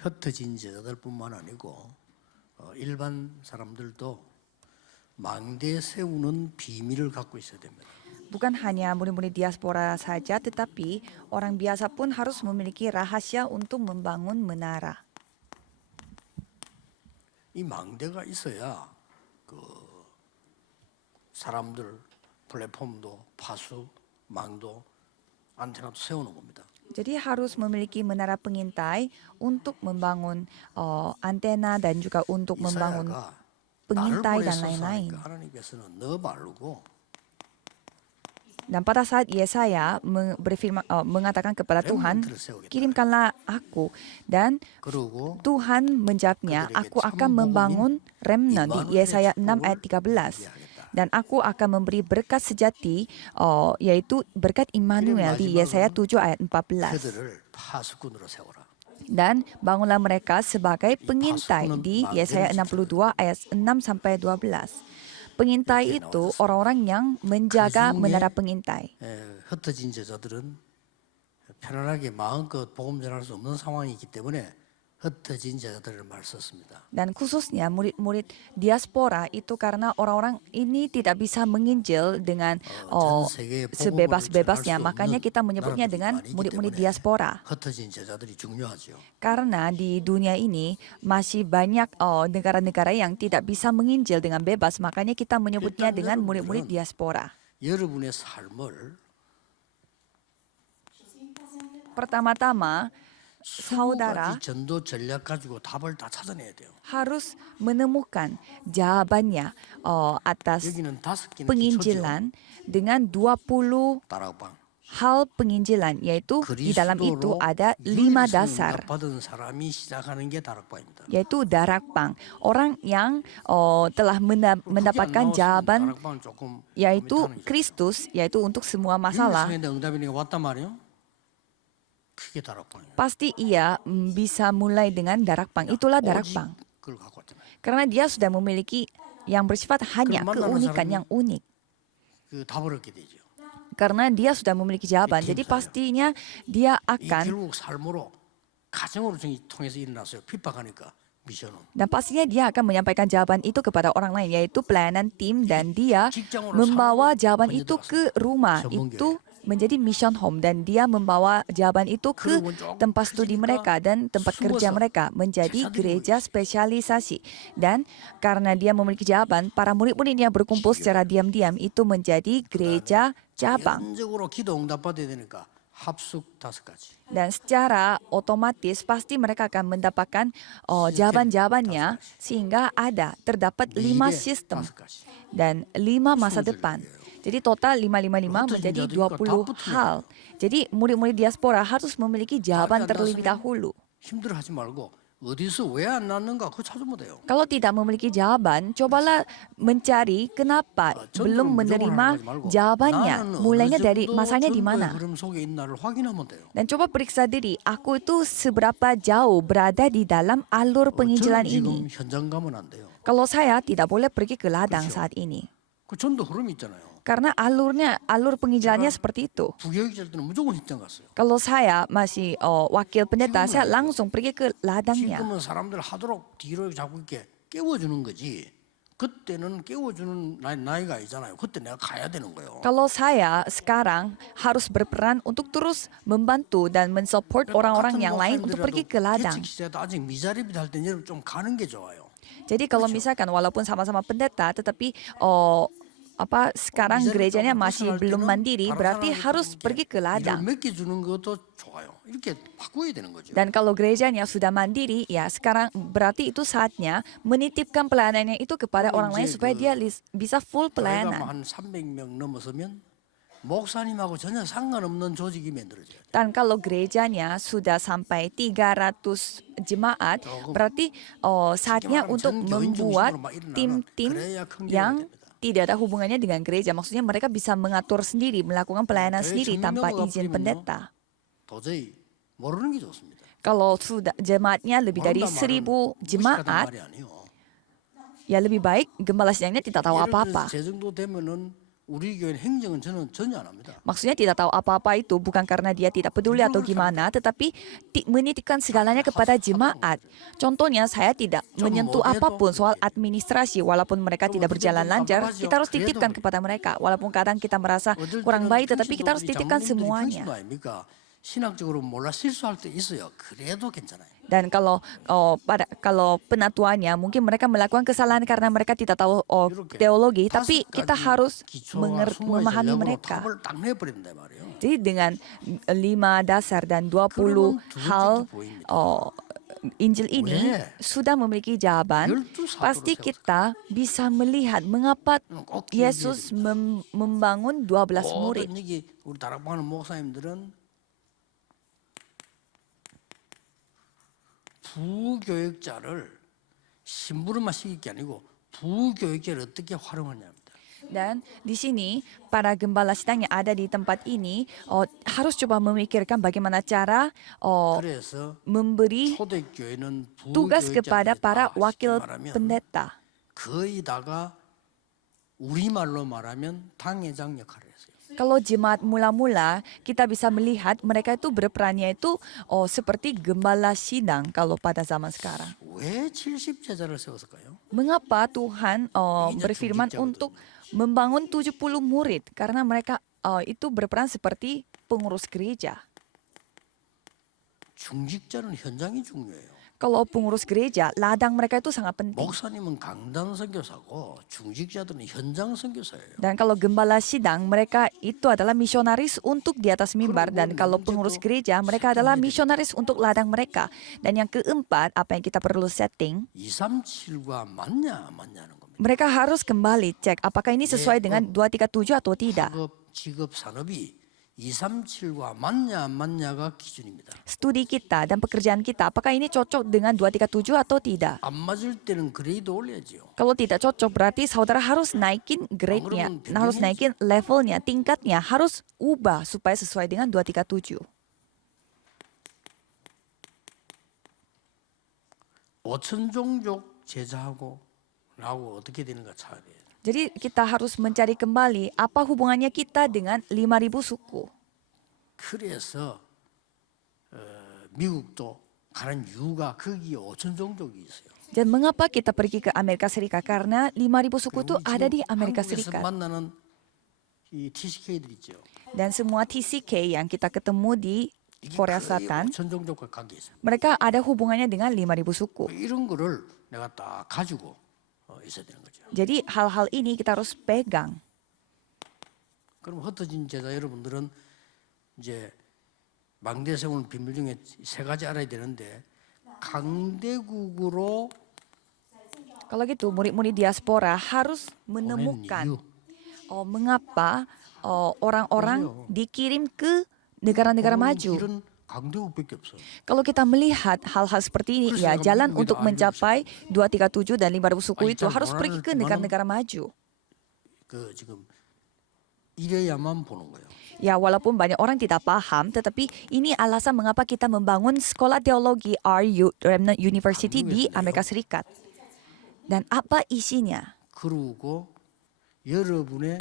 흩어진 제자들뿐만 아니고 일반 사람들도 망대 세우는 비밀을 갖고 있어야 됩니다. Bukan hanya murid-murid diaspora saja, tetapi orang biasa pun harus memiliki rahasia untuk membangun menara. 이 망대가 있어야 그 사람들 플랫폼도 파수, 망도, 안테나도 세우는 겁니다. Jadi harus memiliki menara pengintai untuk membangun antena dan juga untuk membangun 이사야가 나를 pengintai dan 보내소서 lain-lain. 하니까 하나님께서는 너 바르고 Dan pada saat Yesaya mengatakan kepada Tuhan, 렘넌트를 세우겠다. kirimkanlah aku. Dan 그러고 Tuhan menjawabnya, aku akan membangun remnant di Yesaya 6 ayat 13. Dan aku akan memberi berkat sejati, yaitu berkat Immanuel di Yesaya 7 ayat 14. 그들을 파수꾼으로 세워라. Dan bangunlah mereka sebagai pengintai di Yesaya 62 ayat 6 sampai 12. Pengintai itu orang-orang yang menjaga menara pengintai. 흩어진 제자들은 편안하게 마음껏 복음 전할 수 없는 상황이 있기 때문에 흩어진 제자들을 말 썼습니다. Dan khususnya murid-murid diaspora itu karena orang-orang ini tidak bisa menginjil dengan sebebas-bebasnya. Makanya kita menyebutnya dengan murid-murid diaspora. 흩어진 제자들이 중요하죠. Karena di dunia ini masih banyak negara-negara yang tidak bisa menginjil dengan bebas. Makanya kita menyebutnya dengan murid-murid diaspora. 여러분의 삶을 Pertama-tama, saudara 가지 전도 전략 가지고 답을 다 찾아내야 돼요. harus menemukan jawabannya atas 여기는 5개는 기초죠. penginjilan dengan 20 다락방. hal penginjilan, yaitu di dalam itu ada 5 dasar, 받은 사람이 시작하는 게 다락방입니다. yaitu darakpang. Orang yang telah mendapatkan jawaban, 다락방은 조금 yaitu Kristus, yaitu untuk semua masalah. 응답이 왔단 말이에요. 그게 다락방이에요. Pasti ia bisa mulai dengan darakpang. Itulah darakpang. 그걸 갖고 왔잖아요. Karena dia sudah memiliki yang bersifat hanya keunikan yang unik. 그 답을 얻게 되죠. Karena dia sudah memiliki jawaban. Jadi pastinya dia 이 akan, 결국 삶으로 가정으로 통해서 일어났어요. 핍박하니까 미션은. dan pastinya dia akan menyampaikan jawaban itu kepada orang lain, yaitu pelayanan tim, dan dia membawa jawaban itu ke rumah. Itu menjadi mission home, dan dia membawa jawaban itu ke tempat studi mereka dan tempat kerja mereka, menjadi gereja spesialisasi. Dan karena dia memiliki jawaban, para murid-muridnya berkumpul secara diam-diam, itu menjadi gereja cabang. 연적으로 기도 응답 받아야 되니까 합숙 5가지. Dan secara otomatis pasti mereka akan mendapatkan jawaban-jawabannya, sehingga terdapat 5 sistem dan 5 masa depan. Jadi total 555 menjadi 20 hal. Jadi murid-murid diaspora harus memiliki jawaban terlebih dahulu. 힘들어하지 말고 어디서 왜 안 났는가 그거 찾으면 돼요. Kalau tidak memiliki jawaban, cobalah mencari kenapa belum menerima jawabannya. Mulainya dari masanya di mana. 흐름 속에 있나를 확인하면 돼요. Dan coba periksa diri, aku itu seberapa jauh berada di dalam alur penginjilan 저는 ini. 지금 현장 가면 안 돼요. Kalau saya tidak boleh pergi ke ladang saat ini. 그 전도 흐름이 있잖아요. Karena alur penginjilannya seperti itu. 부교육자 때는 무조건 현장 갔어요. Kalau saya masih wakil pendeta, saya langsung pergi ke ladangnya. 지금은 사람들 하도록 뒤로 자꾸 이렇게 깨워주는 거지. 그때는 깨워주는 나이가 아니잖아요. 그때 내가 가야 되는 거예요. Kalau saya sekarang harus berperan untuk terus membantu dan mensupport orang-orang yang lain untuk pergi ke ladang. 개척시대도 아직 미자립이 될 때는 좀 가는 게 좋아요. Jadi kalau misalkan walaupun sama-sama pendeta, tetapi sekarang gerejanya masih belum mandiri, berarti harus pergi ke ladang. 맡겨주는 것도 좋아요. 이렇게 바꿔야 되는 거죠. Dan kalau gerejanya sudah mandiri, ya sekarang berarti itu saatnya menitipkan pelayanannya itu kepada orang lain supaya dia bisa full pelayanan. 한 300명 넘어서면 목사님하고 전혀 상관없는 조직이 만들어져요. Dan kalau gerejanya sudah sampai 300 jemaat, berarti saatnya untuk membuat tim-tim yang tidak ada hubungannya dengan gereja. Maksudnya mereka bisa mengatur sendiri, melakukan pelayanan sendiri tanpa izin pendeta. 도저히 모르는 게 좋습니다. Kalau sudah jemaatnya lebih dari 1.000 jemaat, ya lebih baik gembala sidangnya tidak tahu apa-apa. 제 정도 되면은 우리 교회 행정은 저는 전혀 안 합니다. Maksudnya tidak tahu apa-apa itu bukan karena dia tidak peduli atau gimana, tetapi menitipkan segalanya kepada jemaat. Contohnya saya tidak menyentuh apapun soal administrasi walaupun mereka tidak berjalan lancar, kita harus titipkan kepada mereka. Walaupun kadang kita merasa kurang baik, tetapi kita harus titipkan semuanya. 아닙니까? 신학적으로 몰라 실수할 때 있어요. 그래도 괜찮아요. Dan kalau kalau penatuannya mungkin mereka melakukan kesalahan karena mereka tidak tahu teologi, tapi kita harus memahami mereka. 답을 딱 내버린단 말이에요. Jadi dengan 5 dasar dan 20 hal Injil ini sudah memiliki jawaban, pasti kita bisa melihat mengapa Yesus membangun 12 murid. 모든 여기 우리 다락방하는 목사님들은 부교육자를 심부름만 시킬 게 아니고 부교육자를 어떻게 활용하냐입니다. Dan di sini para gembala sidang yang ada di tempat ini harus coba memikirkan bagaimana cara 그래서 memberi 초대교회는 tugas kepada para wakil 말하면 pendeta. 거의 다가 우리말로 말하면 당회장 역할을 했어요. Kalau jemaat mula-mula, kita bisa melihat mereka itu berperannya itu seperti gembala sidang kalau pada zaman sekarang. 왜 70제자를 세웠을까요? Mengapa Tuhan berfirman untuk membangun 70 murid? Karena mereka itu berperan seperti pengurus gereja. 중직자는 현장이 중요해요. Kalau pengurus gereja, ladang mereka itu sangat penting. 목사님은 강단 선교사고 중직자들은 현장 선교사예요. Dan kalau gembala sidang, mereka itu adalah misionaris untuk di atas mimbar. Dan kalau pengurus gereja, mereka adalah misionaris untuk ladang mereka. Dan yang keempat, apa yang kita perlu setting, 237과 맞냐 안 맞냐는 겁니다. mereka harus kembali cek apakah ini sesuai dengan 237 atau tidak. 직업 산업이 237과 맞냐 안 맞냐가 기준입니다. Studi kita dan pekerjaan kita, apakah ini cocok dengan 237 atau tidak? 안 맞을 때는 그레이드 올려야지요. Kalau tidak cocok, berarti saudara harus naikin grade-nya, harus naikin levelnya, tingkatnya, harus ubah supaya sesuai dengan 237. 5천종족 제자하고 나하고 어떻게 되는가 차이예요. Jadi kita harus mencari kembali apa hubungannya kita dengan 5.000 suku. 그래서 미국도 가는 이유가 거기에 5천 종족이 있어요. Dan mengapa kita pergi ke Amerika Serikat? Karena 5.000 suku itu ada di Amerika 한국에서 Serikat. 만나는 이 TCK들 있죠. Dan semua TCK yang kita ketemu di Korea Selatan, 5천 종족과 관계 있어요. mereka ada hubungannya dengan 5.000 suku. 이런 거를 내가 딱 가지고 있어야 되는 거죠. Jadi hal-hal ini kita harus pegang. 그럼 흩어진 제자 여러분들은 이제 망대 세우는 비밀 중에 3가지 알아야 되는데 강대국으로 Kalau gitu, murid-murid diaspora harus menemukan mengapa orang-orang dikirim ke negara-negara maju. 길은 강대국밖에 없어. Kalau kita melihat hal-hal seperti ini, ya jalan untuk mencapai 237 dan 5.000 suku itu harus pergi ke negara-negara maju. 그 지금 이래야만 보는 거예요. Ya, walaupun banyak orang tidak paham, tetapi ini alasan mengapa kita membangun sekolah teologi RU Remnant University di Amerika Serikat. Dan apa isinya? 그리고 여러분의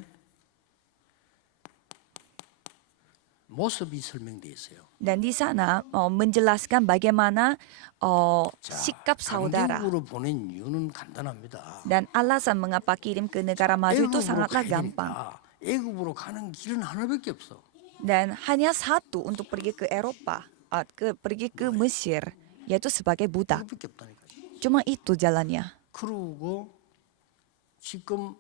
모습이 설명돼 있어요. Dan di sana menjelaskan bagaimana sikap saudara. 강대국으로 보낸 이유는 간단합니다. Dan alasan mengapa kirim ke negara maju itu sangatlah gampang. 애굽으로 가는 길은 하나밖에 없어. Dan hanya satu untuk pergi ke Eropa, pergi ke Mesir, yaitu sebagai budak. 그밖에 없다니까요. Cuma itu jalannya. 그리고 지금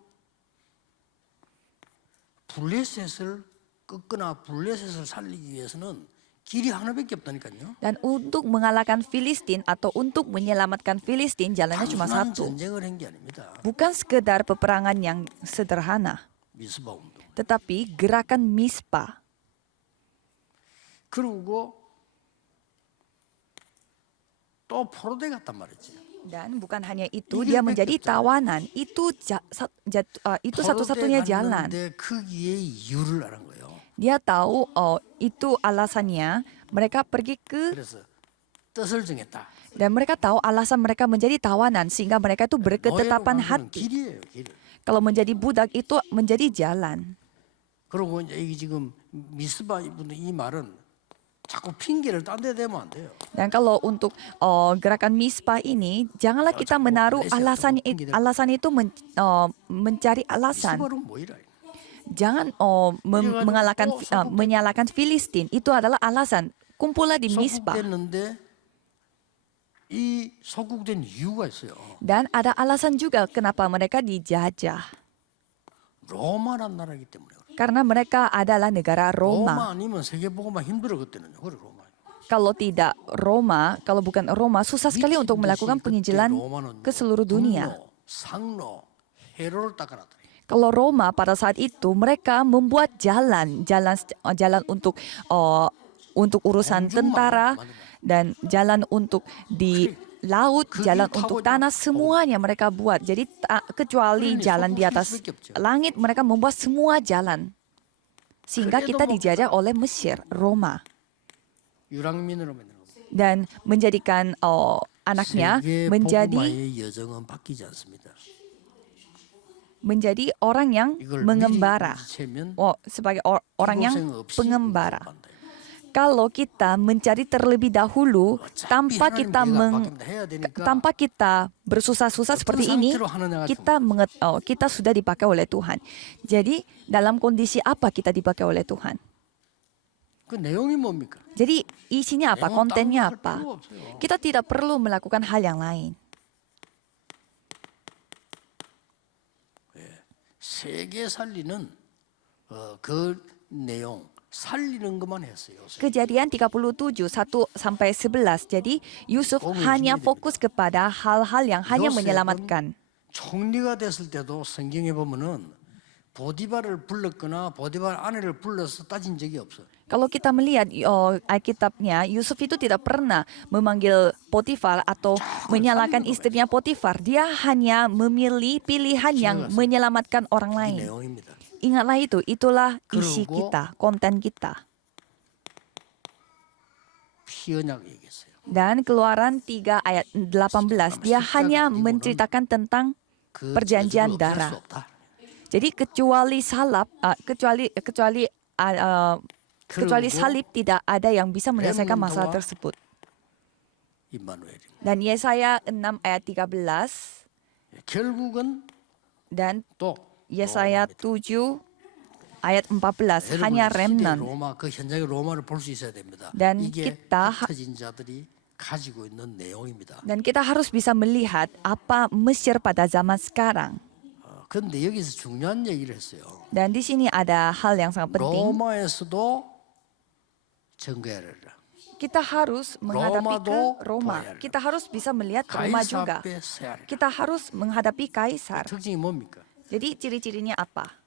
블레셋을 꺾거나 블레셋을 살리기 위해서는 길이 하나밖에 없다니까요. Dan untuk mengalahkan Filistin atau untuk menyelamatkan Filistin, jalannya cuma 단순한 satu. 전쟁을 한 게 아닙니다. Bukan sekedar peperangan yang sederhana, 미스바 운동. tetapi gerakan Mispa. 그리고 또 포로대 갔단 말이지. Dan bukan hanya itu, dia menjadi tawanan. Itu satu-satunya jalan. 갔는데 거기에 이유를 알은 거예요. Dia tahu itu alasannya mereka pergi ke, 그래서 뜻을 정했다. dan mereka tahu alasan mereka menjadi tawanan sehingga mereka itu 노예로 berketetapan 가는 거는 hati. 길이에요, 길. Kalau menjadi budak itu menjadi jalan. 그리고 이제 이 지금 미스바 이분 이 말은 자꾸 핑계를 딴 데 대면 안 돼요. Dan kalau untuk gerakan mispa ini, janganlah kita menaruh alasan itu mencari alasan. 미스바는 뭐이라? Jangan menyalahkan Filistin. Itu adalah alasan. Kumpullah di Mispa. 소국됐는데 이 소국된 이유가 있어요. Dan ada alasan juga kenapa mereka dijajah. 로마란 나라이기 때문에. Karena mereka adalah negara 로마 Roma. 아니면 세계복음화 힘들어 그때는요. 그래 로마. Kalau tidak Roma, kalau bukan Roma, susah sekali untuk melakukan penginjilan ke seluruh dunia. 상로, 회로를 닦아놨더니. Kalau Roma pada saat itu mereka membuat jalan untuk urusan tentara dan jalan untuk di laut, jalan untuk tanah, semuanya mereka buat. Jadi kecuali jalan di atas langit, mereka membuat semua jalan. Sehingga kita dijajah oleh Mesir, Roma. 유랑민으로 만든 겁니다. Dan menjadikan anaknya menjadi orang yang mengembara. Sebagai orang yang pengembara. Kalau kita mencari terlebih dahulu tanpa kita bersusah-susah seperti ini, kita sudah dipakai oleh Tuhan. Jadi dalam kondisi apa kita dipakai oleh Tuhan? 그 내용이 뭡니까? Jadi isinya apa? Kontennya apa? Kita tidak perlu melakukan hal yang lain. 세계 살리는 그 내용 살리는 것만 했어요. Kejadian 37 1 sampai 11. Jadi Yusuf hanya fokus kepada hal-hal yang hanya menyelamatkan. 총리가 됐을 때도 성경에 보면은 보디발을 불렀거나 보디발 아내를 불러서 따진 적이 없어요. Kalau kita melihat Alkitabnya, Yusuf itu tidak pernah memanggil Potifar atau menyalahkan istrinya Potifar. Dia hanya memilih pilihan yang menyelamatkan orang lain. Ingatlah itu, itulah isi kita, konten kita. Dan Keluaran 3 ayat 18, dia hanya menceritakan tentang perjanjian darah. Jadi kecuali salib tidak ada yang bisa menyelesaikan masalah tersebut. Dan Yesaya 6 ayat 13 dan Yesaya 7 ayat 14 hanya remnant. Dan kita harus bisa melihat apa Mesir pada zaman sekarang. 근데 여기서 중요한 얘기를 했어요. Dan di sini ada hal yang sangat penting. 로마에서도 증거해라. Kita harus menghadapi ke Roma. Kita harus bisa melihat Roma juga. Kita harus menghadapi Kaisar. 특징이 뭡니까? Jadi ciri-cirinya apa?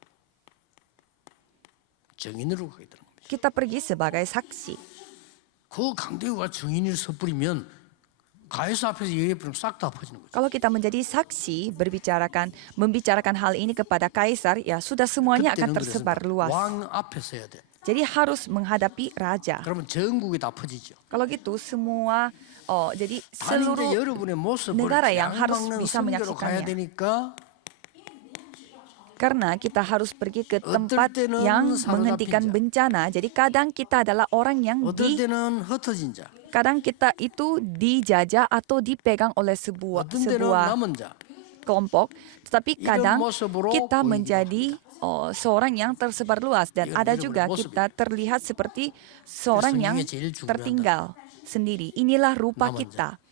증인으로 가게 되는 겁니다. Kita pergi sebagai saksi. 그 강대우가 증인을 섣부리면 가이사 앞에서 얘기해버리면 싹 다 퍼지는 거죠. Kalau kita menjadi saksi, membicarakan hal ini kepada Kaisar, ya sudah semuanya akan tersebar luas. 왕 앞에서 해야 돼. Jadi harus menghadapi raja. 그러면 전국이 다 퍼지죠. Kalau gitu semua, jadi 단 이제 seluruh 여러분의 모습을 negara yang harus 양방는 bisa 선교로 가야 menyaksikannya. 되니까 Karena kita harus pergi ke tempat yang menghentikan bencana. Jadi kadang kita adalah orang yang 어떨 때는 흩어진 자, kadang kita itu dijajah atau dipegang oleh 어떤 때는 sebuah 남은 자. kelompok, tetapi kadang 모습으로 kita 보이기도 menjadi seorang yang tersebar luas dan ada juga kita terlihat seperti seorang yang tertinggal sendiri. Inilah rupa kita,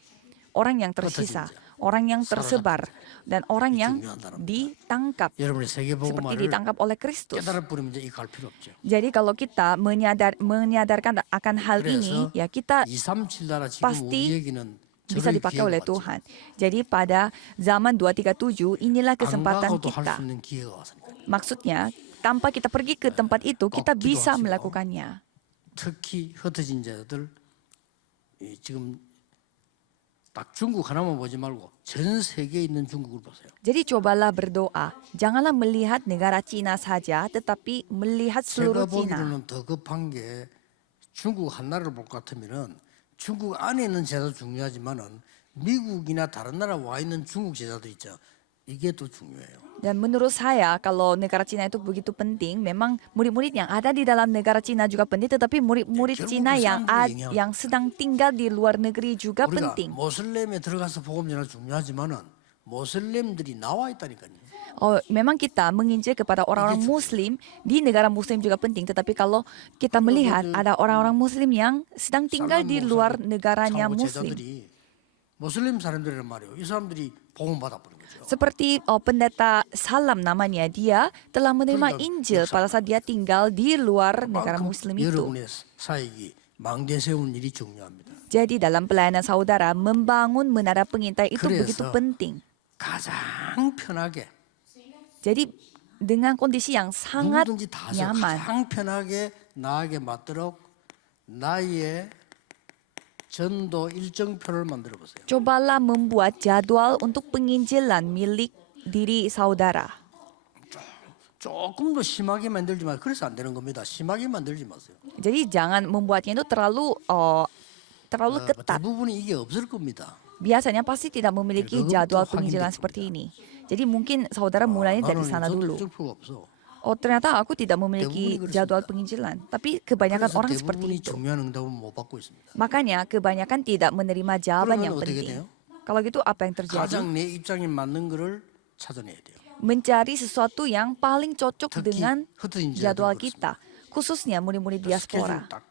orang yang tersisa, orang yang tersebar dan orang yang ditangkap 여러분의 seperti 세계복음화를 ditangkap oleh Kristus. 깨달아 버리면 이제 이거 할 필요 없죠. Jadi kalau kita menyadarkan akan hal ini, ya kita 237 나라 지금 pasti 우리에게는 bisa dipakai oleh Tuhan. Jadi pada zaman 237 inilah kesempatan kita. Maksudnya tanpa kita pergi ke tempat itu kita bisa melakukannya. 특히 흩어진 자들 지금 딱 중국 하나만 보지 말고 전 세계에 있는 중국을 보세요. Jadi cobalah berdoa. Janganlah melihat negara Cina saja, tetapi melihat seluruh 제가 Cina. 보기로는 더 급한 게 중국 한 나라를 볼 것 같으면은 중국 안에 있는 제도 중요하지만은 미국이나 다른 나라 와 있는 중국 제자들 있죠. 이게 더 중요해요. Dan menurut saya kalau negara Cina itu begitu penting, memang murid-murid yang ada di dalam negara Cina juga penting, tetapi murid-murid 결국 Cina 그 yang 사람들이 영향. yang sedang tinggal di luar negeri juga 우리가 penting. 모슬렘에 들어가서 복음 전하 중요하지만은 모슬렘들이 나와 있다니까요. Memang kita menginjil kepada orang-orang Muslim di negara Muslim juga penting, tetapi kalau kita melihat ada orang-orang Muslim yang sedang tinggal di luar negaranya 차고 Muslim. 제자들이 모슬렘 사람들이란 말이에요. 이 사람들이 복음 받아버린 거죠. Seperti pendeta Salam namanya, dia telah menerima 그러니까 Injil pada saat dia tinggal di luar negara 그만큼 Muslim itu. 여러분의 사역이 망대 세우는 일이 중요합니다. Jadi dalam pelayanan saudara, membangun menara pengintai itu 그래서 begitu penting. 가장 편하게 Jadi dengan kondisi yang sangat 누구든지 다 nyaman. 가장 편하게 나에게 맞도록 나의 전도 일정표를 만들어 보세요. Cobalah membuat jadwal untuk penginjilan milik diri saudara. 조금 더 심하게 만들지 마세요. 그래서 안 되는 겁니다. 심하게 만들지 마세요. Jadi jangan membuatnya itu terlalu ketat. 대부분이 이게 없을 겁니다. Biasanya pasti tidak memiliki jadwal penginjilan seperti ini. Jadi mungkin saudara mulainya dari sana dulu. 일정표가 없어. Oh ternyata aku tidak memiliki jadwal penginjilan. Tapi kebanyakan 그래서 orang seperti 대부분이 itu. 중요한 응답은 못 받고 있습니다. Makanya kebanyakan tidak menerima jawaban 그러면 yang 어떻게 penting. 돼요? Kalau gitu apa yang terjadi? 가장 내 입장에 맞는 거를 찾아내야 돼요. Mencari sesuatu yang paling cocok 특히 dengan 흩어진 jadwal 제자들 kita. Khususnya murid-murid diaspora. 스케줄 딱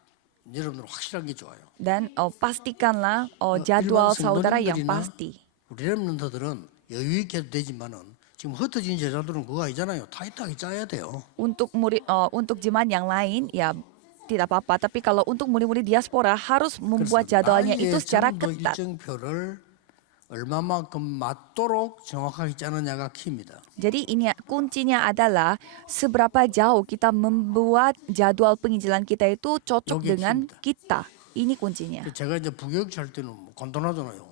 여러분들 확실한 게 좋아요. Dan pastikanlah jadwal 일반 saudara yang 성도님들이나 pasti. 우리 렘넌트들은 여유 있게 해도 되지만은 지금 흩어진 제자들은 그거 아니잖아요. 타이트하게 짜야 돼요. Untuk jemaat yang lain ya tidak apa-apa. Tapi kalau untuk murid-murid diaspora harus membuat 그래서 jadwalnya 나의 itu secara 전도 ketat. 일정표를 얼마만큼 맞도록 정확하게 짜느냐가 키입니다. Jadi ini kuncinya adalah seberapa jauh kita membuat jadwal penginjilan kita itu cocok 여기 dengan 키입니다. kita. Ini kuncinya. 제가 이제 부교육자 할 때는 뭐 간단하잖아요.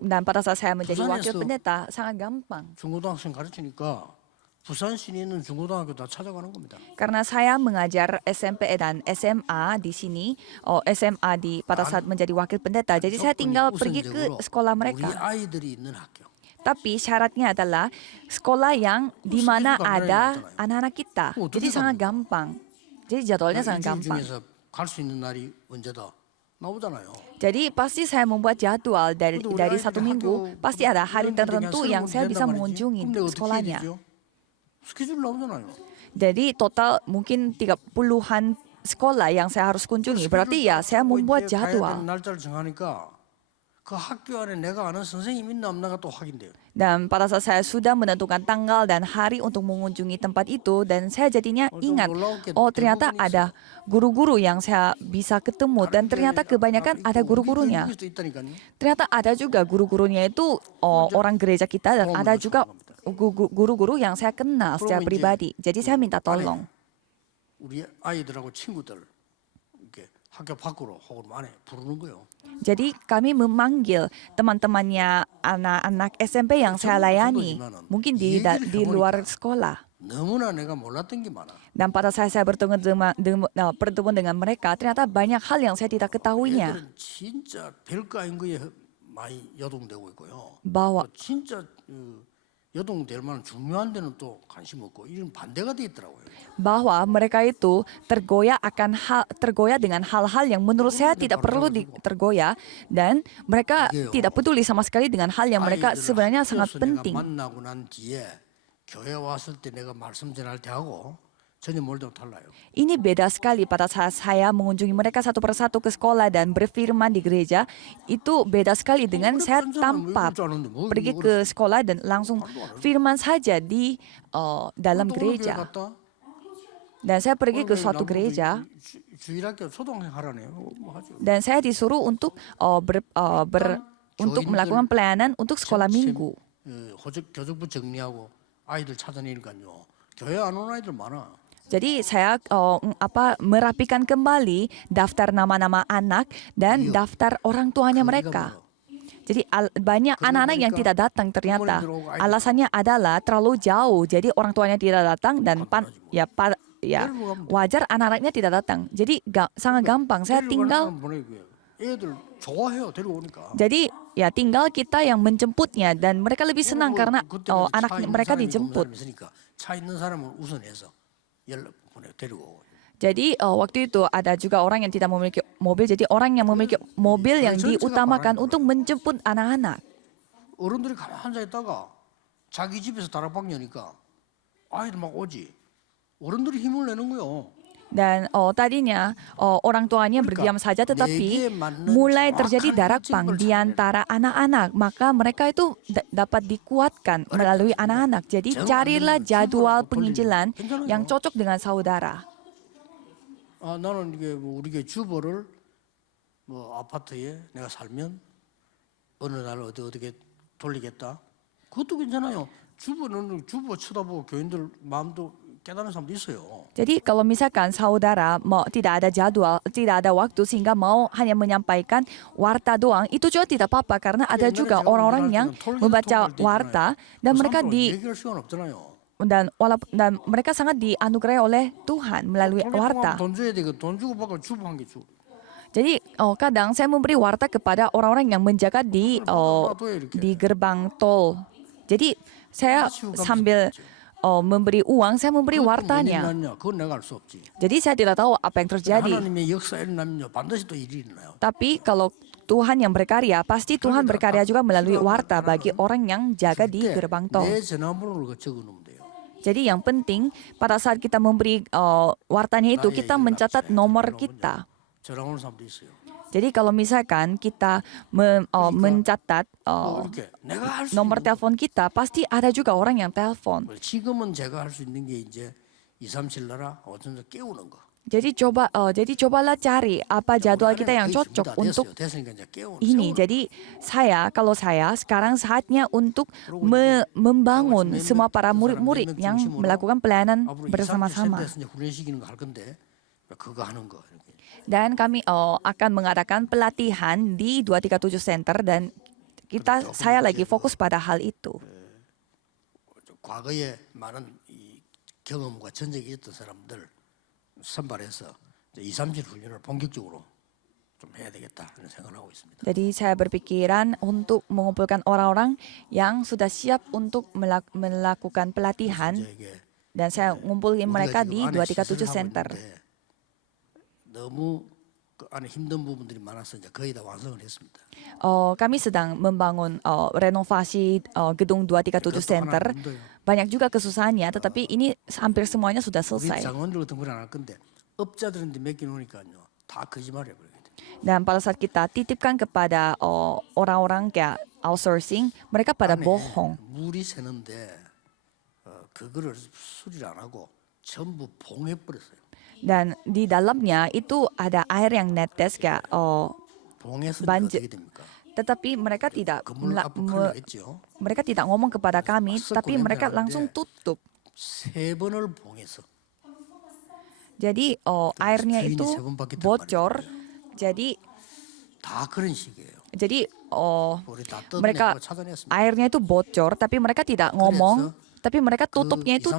Dan pada saat saya menjadi wakil 부산에서 pendeta sangat gampang. 중고등학생 가르치니까 부산 시내에 있는 중고등학교 다 찾아가는 겁니다. Karena saya mengajar SMP dan SMA di sini, SMA pada saat menjadi wakil pendeta. Jadi saya tinggal pergi ke sekolah 우리 mereka. 아이들이 있는 학교. Tapi syaratnya adalah sekolah yang di mana ada anak-anak kita. Jadi sangat gampang. Jadi jadwalnya sangat 일주일 gampang. 중에서 갈 수 있는 날이 언제다 나오잖아요. Jadi pasti saya membuat jadwal dari 근데 우리 satu 아이들이 minggu. 학교 Pasti ada hari 그냥 tertentu yang saya bisa 된단 말이지. mengunjungi 근데 어떻게 sekolahnya. 해야 되죠? 스케줄 나오잖아요. Jadi total mungkin 30-an sekolah yang saya harus kunjungi. Berarti ya saya membuat 이제 가야 jadwal. 되는 날짜를 정하니까 그 학교 안에 내가 아는 선생님 있나 없나가 또 확인돼요. Dan pada saat saya sudah menentukan tanggal dan hari untuk mengunjungi tempat itu, dan saya jadinya ingat, oh ternyata ada guru-guru yang saya bisa ketemu, dan ternyata kebanyakan ada guru-gurunya. Ternyata ada juga guru-gurunya itu orang gereja kita, dan ada juga guru-guru yang saya kenal secara pribadi. Jadi saya minta tolong. 우리 아이들하고 친구들 이렇게 학교 밖으로 혹은 안에 부르는 거예요. Jadi kami memanggil teman-temannya anak-anak SMP yang saya layani, mungkin di luar sekolah. 너무나 내가 몰랐던 게 많아. Dan pada saat saya bertemu dengan mereka, ternyata banyak hal yang saya tidak ketahuinya. 애들은 진짜 별거 아닌 거에 많이 여동되고 있고요. Bahwa 또 진짜 여동될 만한 중요한 데는 또 관심 없고 이런 반대가 돼 있더라고요. bahwa mereka itu tergoyah dengan hal-hal yang menurut saya tidak perlu tergoyah, dan mereka tidak peduli sama sekali dengan hal yang mereka sebenarnya sangat penting. 만나고 난 뒤에 교회 왔을 때 내가 말씀 전할 때하고 전혀 몰도 달라요. Ini beda sekali pada saat saya mengunjungi mereka satu persatu ke sekolah dan berfirman di gereja. Itu beda sekali dengan saya tanpa pergi ke sekolah dan langsung firman saja di dalam gereja. Dan saya pergi ke suatu gereja dan saya disuruh untuk untuk melakukan pelayanan untuk sekolah minggu. 교족부 정리하고 아이들 찾아내니까요. 교회 안 오는 아이들 많아. Jadi saya merapikan kembali daftar nama-nama anak dan daftar orang tuanya mereka. Jadi banyak anak-anak yang tidak datang ternyata. Alasannya adalah terlalu jauh, jadi orang tuanya tidak datang dan wajar anak-anaknya tidak datang. Jadi sangat gampang. Saya tinggal. Jadi ya tinggal kita yang menjemputnya dan mereka lebih senang karena anak mereka dijemput. 차 있는 사람을 우선해서 연락 보내 데리고 오고. Jadi waktu itu ada juga orang yang tidak memiliki mobil, jadi orang yang memiliki mobil yang diutamakan untuk menjemput anak-anak. 어른들이 가만 앉아 있다가 자기 집에서 다락방 여니까 아이들 막 오지. 어른들이 힘을 내는 거요. Dan tadinya orang tuanya berdiam saja, tetapi mulai terjadi darakpang di antara anak-anak, maka mereka itu dapat dikuatkan melalui anak-anak. Jadi carilah jadwal penginjilan yang cocok dengan saudara. 나는 이게 뭐 우리 교 주보를 뭐 아파트에 내가 살면 어느 날 어떻게 돌리겠다. 그것도 괜찮아요. 주보는 주보 쳐다보고 교인들 마음도 깨닫는 사람도 있어요. Jadi kalau misalkan saudara mau tidak ada jadwal, tidak ada waktu sehingga mau hanya menyampaikan warta doang, itu juga tidak apa-apa karena ada juga orang-orang yang membaca warta dan mereka 얘기할 시간 없잖아요. dan mereka sangat dianugerahi oleh Tuhan melalui warta. 돈 줘야 되고 돈 주고 받고 주보 한 개 주. Jadi kadang saya memberi warta kepada orang-orang yang menjaga di gerbang tol. Jadi saya sambil memberi uang, saya memberi wartanya. 그건 내가 알 수 없지. Jadi saya tidak tahu apa yang terjadi. 하나님의 역사 일어나면요 반드시 또 일이 일어나요. Tapi kalau Tuhan yang berkarya, pasti Tuhan berkarya juga melalui warta bagi orang yang jaga di gerbang tol. 내 전화번호를 적어놓으면 돼요. Jadi yang penting pada saat kita memberi wartanya itu kita mencatat nomor kita. 전화 오는 사람도 있어요. Jadi kalau misalkan kita mencatat 이렇게 내가 할 수 nomor telepon kita, pasti ada juga orang yang telepon. 지금은 제가 할 수 있는 게 이제 237 나라 어쩐지 깨우는 거. Jadi cobalah cari apa jadwal kita yang cocok untuk 됐으니까 이제 깨우는 ini. Jadi kalau saya sekarang 사atnya untuk membangun semua para murid-murid yang melakukan pelayanan bersama-sama. 훈련시키는 거 할 건데 그거 하는 거. Dan kami akan mengadakan pelatihan di 237 Center dan saya lagi fokus pada hal itu. 과거에 많은 이 경험과 전적이 있던 사람들 선발해서 237 훈련을 본격적으로 좀 해야 되겠다 하는 생각을 하고 있습니다. Jadi saya berpikiran untuk mengumpulkan orang-orang yang sudah siap untuk melakukan pelatihan dan saya ngumpulin mereka di 237 Center. 너무 그 안에 힘든 부분들이 많아서 이제 거의 다 완성을 했습니다. Kami sedang membangun renovasi gedung 237 Center. Banyak juga kesusahannya, tetapi ini hampir semuanya sudah 우리 selesai. 장원들 같은 건 안 할 건데 업자들한테 맡겨놓으니까요 다 거짓말해 버리거든요. Dan pada saat kita titipkan kepada orang-orang kayak outsourcing, mereka pada bohong. 물이 새는데 그거를 수리를 안 하고 전부 봉해 버렸어요. Dan di dalamnya itu ada air yang netes kayak 봉해서 banjir. 어떻게 됩니까? Tetapi mereka tidak 건물 앞으로 큰일 나겠죠. mereka tidak ngomong kepada kami, tapi mereka langsung tutup. 3번을 봉해서 Jadi airnya 주인이 itu 3번밖에 bocor. Jadi 다 그런 식이에요. 우리 다 뜯어내고 mereka 찾아냈습니다. airnya itu bocor, tapi mereka tidak ngomong. Tapi mereka tutupnya itu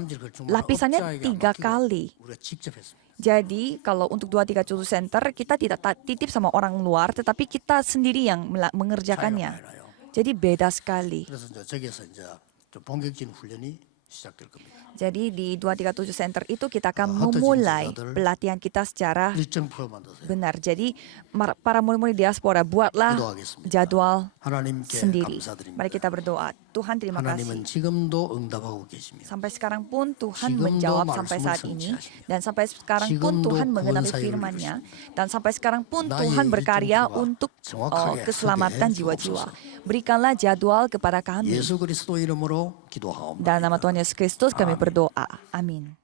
lapisannya 3 kali. 우리가 직접 했습니다. Jadi kalau untuk 237 Center kita tidak titip sama orang luar, tetapi kita sendiri yang mengerjakannya. 차이가 많이 나요. Jadi beda sekali. 그래서 이제 저기서 이제 좀 본격적인 훈련이 시작될 겁니다. Jadi di 237 Center itu kita akan memulai pelatihan kita secara 일정표 만드세요. benar. Jadi para murid-murid diaspora buatlah 기도하겠습니다. jadwal 하나님께 sendiri. 감사드립니다. Mari kita berdoa. Tuhan terima kasih. 하나님은 지금도 응답하고 계십니다. Sampai sekarang pun Tuhan 지금도 menjawab sampai saat 말씀을 ini. 성취하십니다. Dan sampai sekarang pun 지금도 Tuhan mengenapi 구원 사역을 firman-Nya. 이루십니다. Dan sampai sekarang pun 나의 Tuhan berkarya 일정표가 untuk 정확하게 keselamatan 소개해 jiwa-jiwa. 주옵소서. Berikanlah jadwal kepada kami. 예수 그리스도 이름으로 기도하옵나이다. Dan nama Tuhan Yesus Kristus kami 아멘. berdoa. Amin.